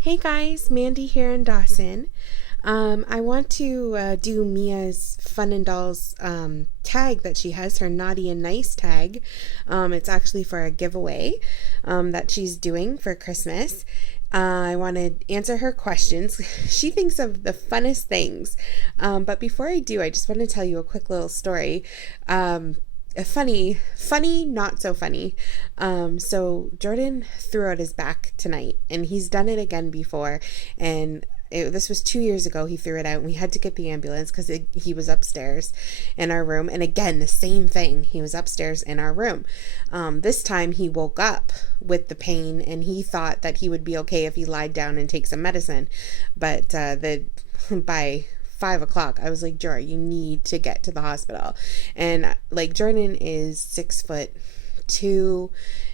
Hey guys, Mandy here in Dawson. I want to do Mia's Fun and Dolls tag that she has, her Naughty and Nice tag. It's actually for a giveaway that she's doing for Christmas. I want to answer her questions. She thinks of the funnest things. But before I do, I just want to tell you a quick little story. A funny, not so funny. So Jordan threw out his back tonight, and he's done it again before. And this was 2 years ago. He threw it out, and we had to get the ambulance because he was upstairs in our room. And again, the same thing. He was upstairs in our room. This time he woke up with the pain, and he thought that he would be okay if he lied down and take some medicine. But by 5 o'clock, I was like, Jordan, you need to get to the hospital. And like, Jordan is 6'2",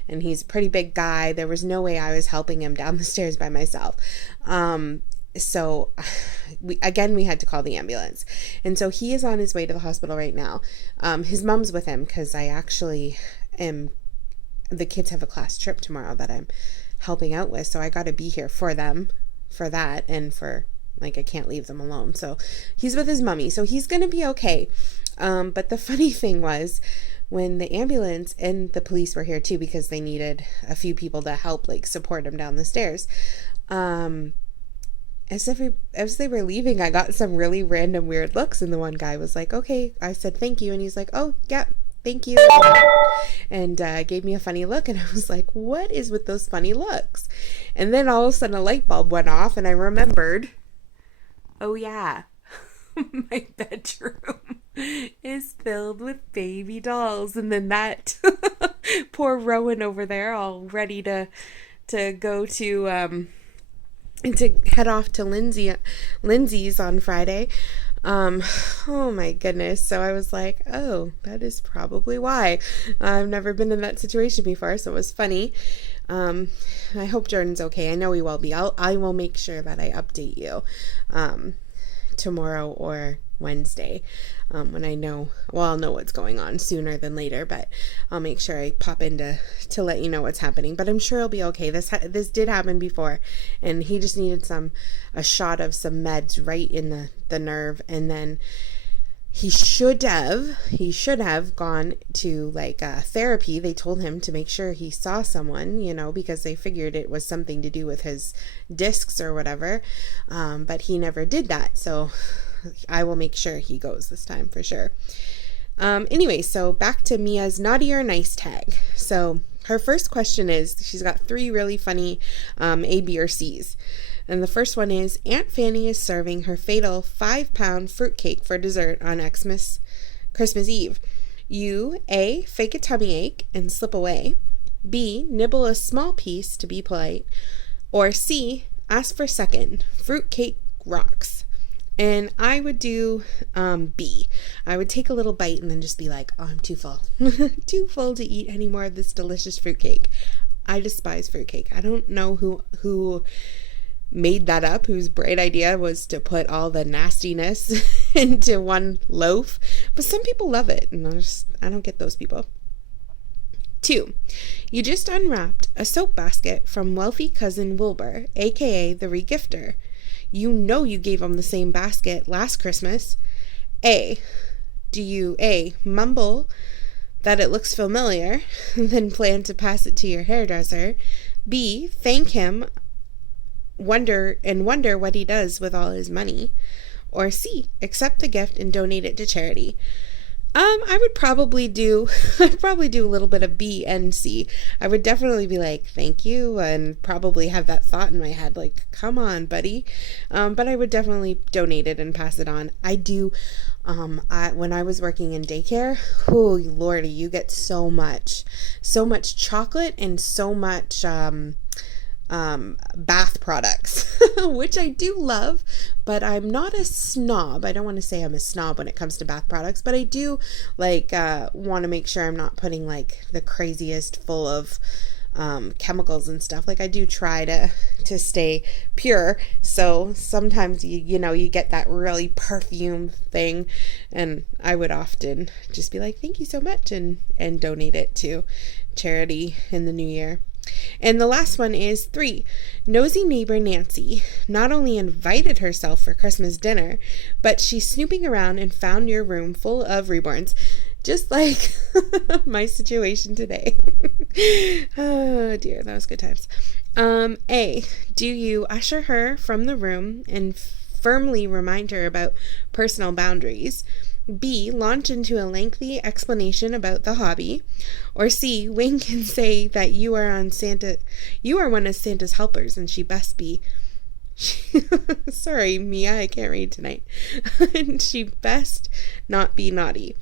and he's a pretty big guy. There was no way I was helping him down the stairs by myself. So we had to call the ambulance. And so he is on his way to the hospital right now. His mom's with him because I actually am, the kids have a class trip tomorrow that I'm helping out with. So I got to be here for them, for that, and for, like, I can't leave them alone. So he's with his mommy. So he's going to be okay. But the funny thing was, when the ambulance and the police were here too, because they needed a few people to help, like, support him down the stairs. As they were leaving, I got some really random weird looks. And the one guy was like, okay, I said, thank you. And he's like, oh, yeah, thank you. And gave me a funny look. And I was like, what is with those funny looks? And then all of a sudden a light bulb went off, and I remembered, oh yeah, my bedroom is filled with baby dolls. And then that poor Rowan over there, all ready to go to head off to Lindsay's on Friday. Oh my goodness. So I was like, oh, that is probably why. I've never been in that situation before, so it was funny. I hope Jordan's okay. I know he will be. I will make sure that I update you tomorrow or Wednesday when I know. Well, I'll know what's going on sooner than later, but I'll make sure I pop in to let you know what's happening. But I'm sure he'll be okay. This did happen before, and he just needed a shot of some meds right in the nerve, and then he should have gone to like therapy. They told him to make sure he saw someone, because they figured it was something to do with his discs or whatever. But he never did that. So I will make sure he goes this time for sure. Anyway, so back to Mia's Naughty or Nice tag. So her first question is, she's got 3 really funny A, B, or C's. And the first one is, Aunt Fanny is serving her fatal 5-pound fruitcake for dessert on Christmas Eve. You, A, fake a tummy ache and slip away. B, nibble a small piece to be polite. Or C, ask for second. Fruitcake rocks. And I would do B. I would take a little bite and then just be like, oh, I'm too full. Too full to eat any more of this delicious fruitcake. I despise fruitcake. I don't know who made that up, whose bright idea was to put all the nastiness into one loaf. But some people love it, and I don't get those people. 2, you just unwrapped a soap basket from wealthy cousin Wilbur, aka the regifter. You know you gave him the same basket last Christmas. A, do you A, mumble that it looks familiar, then plan to pass it to your hairdresser? B, thank him, wonder what he does with all his money? Or C, accept the gift and donate it to charity? I would probably do a little bit of B and C. I would definitely be like, thank you, and probably have that thought in my head, like, come on, buddy. But I would definitely donate it and pass it on. I do. When I was working in daycare, oh lordy, you get so much chocolate and so much bath products, which I do love, but I'm not a snob. I don't want to say I'm a snob when it comes to bath products, but I do want to make sure I'm not putting like the craziest full of chemicals and stuff. Like, I do try to stay pure. So sometimes you get that really perfume thing, and I would often just be like, thank you so much, and donate it to charity in the new year. And the last one is 3. Nosy neighbor Nancy not only invited herself for Christmas dinner, but she's snooping around and found your room full of reborns. Just like my situation today. Oh dear, that was good times. A. Do you usher her from the room and firmly remind her about personal boundaries? B. Launch into a lengthy explanation about the hobby. Or C. Wink and say that you are one of Santa's helpers and she best be sorry, Mia, I can't read tonight. And she best not be naughty.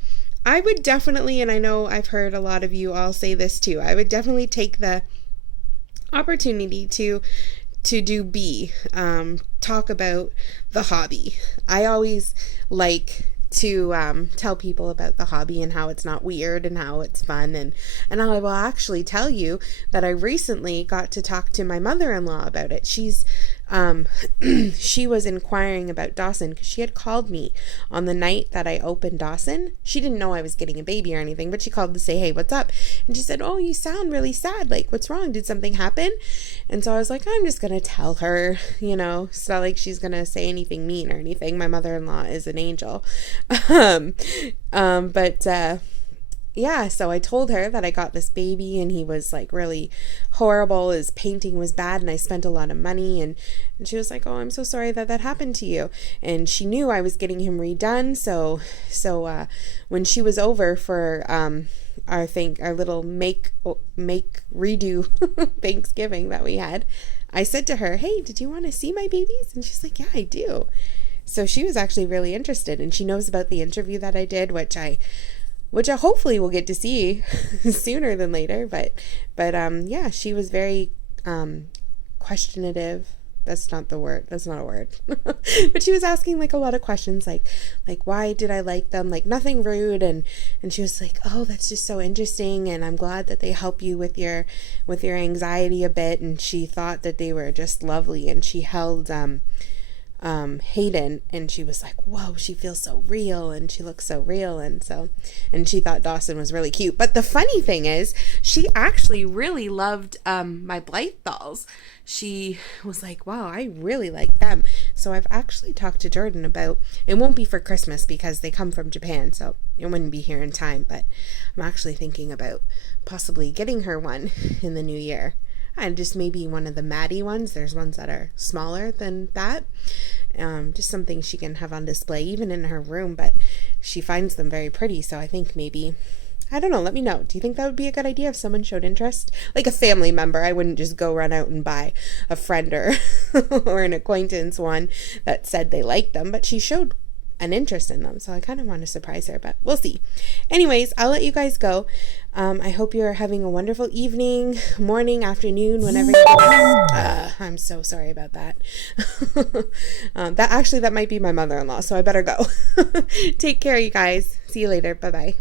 I would definitely, and I know I've heard a lot of you all say this too, I would definitely take the opportunity to do B, talk about the hobby. I always like to tell people about the hobby and how it's not weird and how it's fun, and I will actually tell you that I recently got to talk to my mother-in-law about it. She's she was inquiring about Dawson because she had called me on the night that I opened Dawson. She didn't know I was getting a baby or anything, but she called to say, hey, what's up? And she said, oh, you sound really sad. Like, what's wrong? Did something happen? And so I was like, I'm just going to tell her, it's not like she's going to say anything mean or anything. My mother-in-law is an angel. Yeah, so I told her that I got this baby and he was like really horrible. His painting was bad and I spent a lot of money, and she was like, oh, I'm so sorry that that happened to you. And she knew I was getting him redone. So when she was over for our little make redo Thanksgiving that we had, I said to her, hey, did you want to see my babies? And she's like, yeah, I do. So she was actually really interested, and she knows about the interview that I did, which I hopefully will get to see sooner than later. But yeah, she was very questionative. That's not the word. That's not a word. But she was asking like a lot of questions, like why did I like them? Like nothing rude, and she was like, oh, that's just so interesting, and I'm glad that they help you with your anxiety a bit. And she thought that they were just lovely, and she held Hayden, and she was like, whoa, she feels so real and she looks so real, and she thought Dawson was really cute. But the funny thing is, she actually really loved my Blythe dolls. She was like, wow, I really like them. So I've actually talked to Jordan about, it won't be for Christmas because they come from Japan, so it wouldn't be here in time, but I'm actually thinking about possibly getting her one in the new year. And just maybe one of the Maddie ones. There's ones that are smaller than that. Just something she can have on display, even in her room. But she finds them very pretty. So I think maybe, I don't know, let me know. Do you think that would be a good idea if someone showed interest? Like a family member. I wouldn't just go run out and buy a friend or, or an acquaintance one that said they liked them. But she showed an interest in them, so I kind of want to surprise her, but we'll see. Anyways, I'll let you guys go. I hope you're having a wonderful evening, morning, afternoon, whenever you do. I'm so sorry about that. That might be my mother-in-law, so I better go. Take care, you guys. See you later. Bye-bye.